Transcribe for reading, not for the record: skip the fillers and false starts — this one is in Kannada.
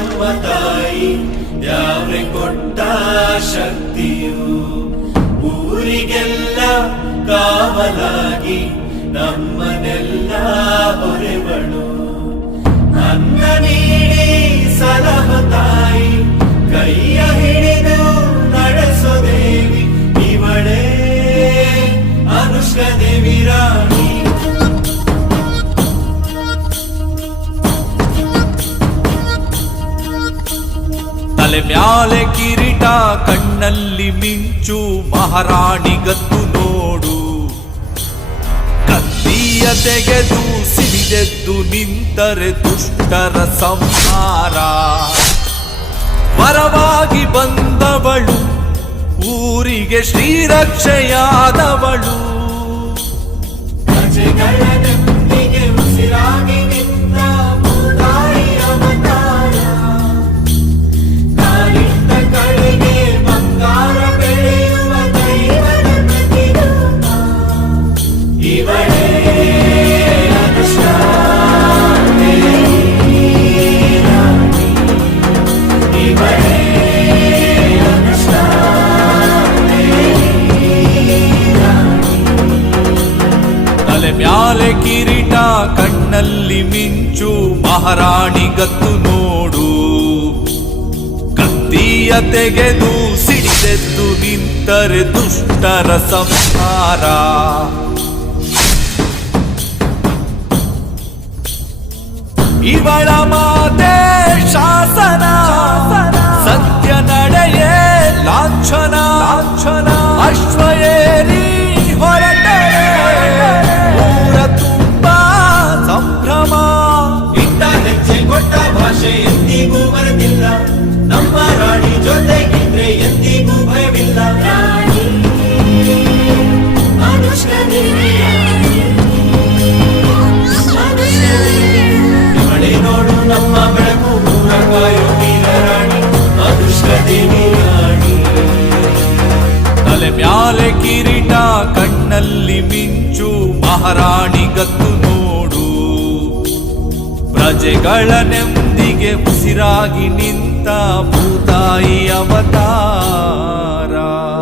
ನಮ್ಮ ತಾಯಿ ಯಾವ್ರೆ ಕೊಟ್ಟ ಶಕ್ತಿಯು ಊರಿಗೆಲ್ಲ ಕಾವಲಾಗಿ ನಮ್ಮನೆಲ್ಲ ಹೊರೆವಳು ಅನ್ನ ನೀಡಿ ಸಲಹ ತಾಯಿ ಕೈಯ ಹಿಡಿದು ನಡೆಸೋ ದೇವಿ ಇವಳೇ ಅನುಷ್ಕಾ ದೇವಿ ರಾಣಿ. ತಲೆ ಮ್ಯಾಲೆ ಕಿರೀಟ ಕಣ್ಣಲ್ಲಿ ಮಿಂಚು ಮಹಾರಾಣಿ ಗತ್ತು ನೋಡು ಕತ್ತಿಯ ತೆಗೆದು ಸಿಡಿದೆದ್ದು ನಿಂತರೆ ದುಷ್ಟರ ಸಂಹಾರ ವರವಾಗಿ ಬಂದವಳು ಊರಿಗೆ ಶ್ರೀರಕ್ಷೆಯಾದವಳು ಪ್ರಜೆಗಳ ನೆಮ್ಮದಿಗೆ ಉಸಿರಾಗಿ ನಿಂತ ಭೂತಾಯಿ ಅವತಾರ ಕಾಲಿಟ್ಟ ಕಡೆಗೆ ಬಂಗಾರ ಬೆಳೆಯುವ ದೈವದ ಪ್ರತಿರೂಪ ಇವಳೇ ಅನುಷ್ಕಾ ದೇವಿ ರಾಣಿ ಇವಳೇ ಅನುಷ್ಕಾ ದೇವಿ ರಾಣಿ. ತಲೆ ಮ್ಯಾಲೆ ಕಿರೀಟ ಕಣ್ಣಲ್ಲಿ ಮಿಂಚು ಮಹಾರಾಣಿ ಗತ್ತು ನೋಡು ಕತ್ತಿಯ ತೆಗೆದು ಸಿಡಿದೆದ್ದು ನಿಂತರೆ ದುಷ್ಟರ ಸಂಹಾರ ಇವಳ ಮಾತೆ ಶಾಸನ ಸತ್ಯ ನಡೆಯೇ ಲಾಂಛನ ಅಶ್ವಯೇರಿ ಹೊರಟರೆ ಊರ ತುಂಬ ಸಂಭ್ರಮ ಇಟ್ಟ ಹೆಜ್ಜೆ ಕೊಟ್ಟ ಭಾಷೆ ಎಂದಿಗೂ ಮರೆತಿಲ್ಲ ನಮ್ಮ ರಾಣಿ ಜೊತೆಗಿದ್ರೆ ಎಂದಿಗೂ ಭಯವಿಲ್ಲ ಅನುಷ್ಕಾ ದೇವಿ ಇವಳೇ ನೋಡು ನಮ್ಮ ಬೆಳಕು ಊರ ಕಾಯೋ ವೀರ ರಾಣಿ ಅನುಷ್ಕಾ ದೇವಿ ರಾಣಿ. ತಲೆ ಮ್ಯಾಲೆ ಕಿರೀಟ ಕಣ್ಣಲ್ಲಿ ಮಿಂಚು ಮಹಾರಾಣಿ ಗತ್ತು ನೋಡು ಪ್ರಜೆಗಳ ನೆಮ್ಮದಿಗೆ ಉಸಿರಾಗಿ ನಿಂತ ಭೂತಾಯಿ ಅವತಾರ.